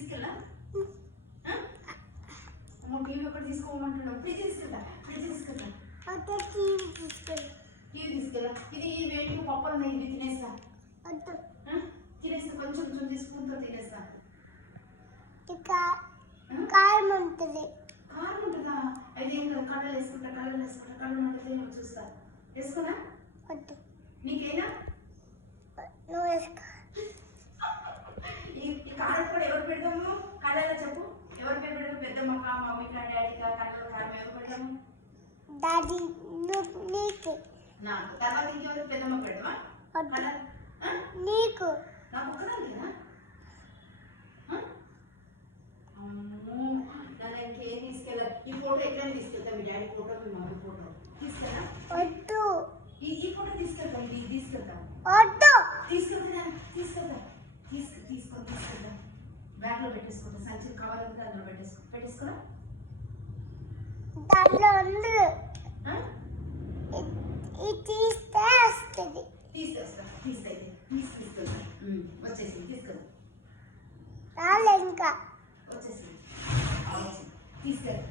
తీసుకెళ్ళా TV ఒకటి తీసుకోమంటున్నావు. Fridge తీసుకెళ్తా. TV తీసుకెళ్ళా. ఇది వేడికి పప్పులు ఉన్నాయి, ఇవి తినేస్తా. తినేస్తా, కొంచెం కొంచెం తీసుకుంటూ తినేస్తా. కారం ఉంటుంది. కారం ఉంటుందా? అయితే ఏం కదా, కళ్ళలు వేసుకుంటా. కళ్ళు ఉంటుంది, చూస్తా. వేసుకున్నా నీకేనా? నువ్వు వేసుకో. ఈ కారం కూడా ఎవరు పెడతాము? కళ్ళలో చెప్పు, ఎవరు పెడతాము? పెద్దమ్మక, మమ్మీకా, డాడీకా? కళ్ళలో కారం ఎవరు పెడతాము? డాడీ నీకు. నాకు. తర్వాత ఇంకెవరు? పెద్దమ్మ పెడతావా? నీకు. నాకు ఒక్కదానికేనా? నన్ను ఇంకేం తీసుకెళ్ళాలి. ఈ ఫోటో ఎక్కడైనా తీసుకెళ్తా. మీ డాడీ ఫోటో, మీ మమ్మీ ఫోటో తీసుకెళ్ళా. వద్దు. ఈ ఫోటో తీసుకెళ్తాం. ఇది తీసుకెళ్తాం. వద్దు. తీసుకెళ్తా. తీసుకెళ్తా. బ్యాగ్ లో పెట్టేసుకుంటా. సంచి కవర్ అంతా అందులో పెట్టేసుకోరా. దాంట్లో ఉంది. ఇది తీస్తే వస్తుంది. తీసుకెళ్తా. వచ్చేసి తీసుకెళ్తా. రాలే ఇంకా. వచ్చేసి తీసుకెళ్ళా.